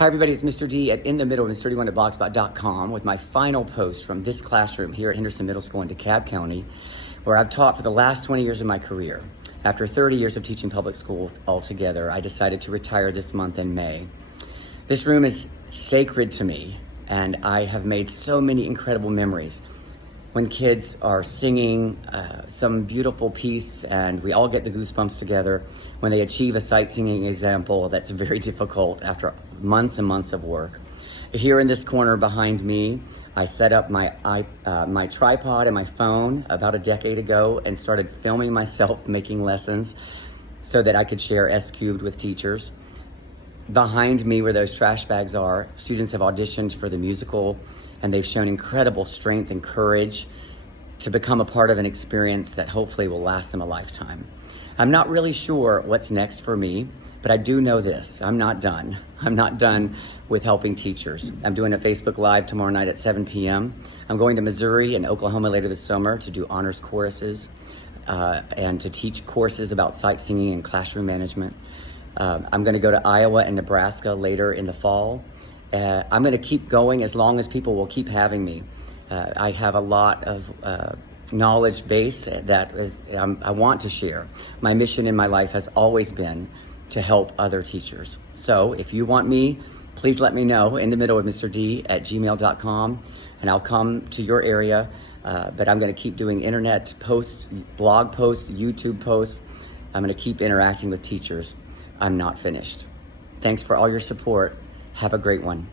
Hi everybody, it's Mr. D at In the Middle, Mr. D1 at Blogspot.com with my final post from this classroom here at Henderson Middle School in DeKalb County, where I've taught for the last 20 years of my career. After 30 years of teaching public school altogether, I decided to retire this month in May. This room is sacred to me, and I have made so many incredible memories. When kids are singing some beautiful piece and we all get the goosebumps together, when they achieve a sight singing example that's very difficult after months and months of work. Here in this corner behind me, I set up my tripod and my phone about a decade ago and started filming myself making lessons so that I could share S-Cubed with teachers. Behind me, where those trash bags are, students have auditioned for the musical, and they've shown incredible strength and courage to become a part of an experience that hopefully will last them a lifetime. I'm not really sure what's next for me, but I do know this: I'm not done. I'm not done with helping teachers. I'm doing a Facebook Live tomorrow night at 7 p.m. I'm going to Missouri and Oklahoma later this summer to do honors choruses and to teach courses about sight singing and classroom management. I'm going to go to Iowa and Nebraska later in the fall. I'm going to keep going as long as people will keep having me. I have a lot of knowledge base that I want to share. My mission in my life has always been to help other teachers. So if you want me, please let me know in the middle of Mr. D at gmail.com, and I'll come to your area. But I'm going to keep doing internet posts, blog posts, YouTube posts. I'm going to keep interacting with teachers. I'm not finished. Thanks for all your support. Have a great one.